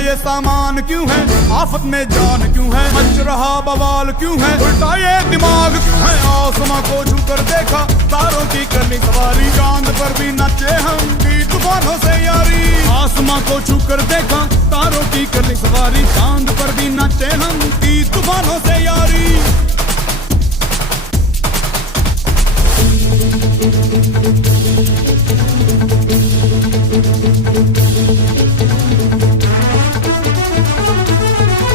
ये सामान क्यों है, आफत में जान क्यों है, मच रहा बवाल क्यों है, उल्टा ये दिमाग क्यों है। आसमां को छू कर देखा, तारों की करनी सवारी, चांद पर भी नाचे हम की तूफानों से यारी। आसमां को छू कर देखा, तारों की करनी सवारी, चांद पर भी नाचे हम की तूफानों से यारी।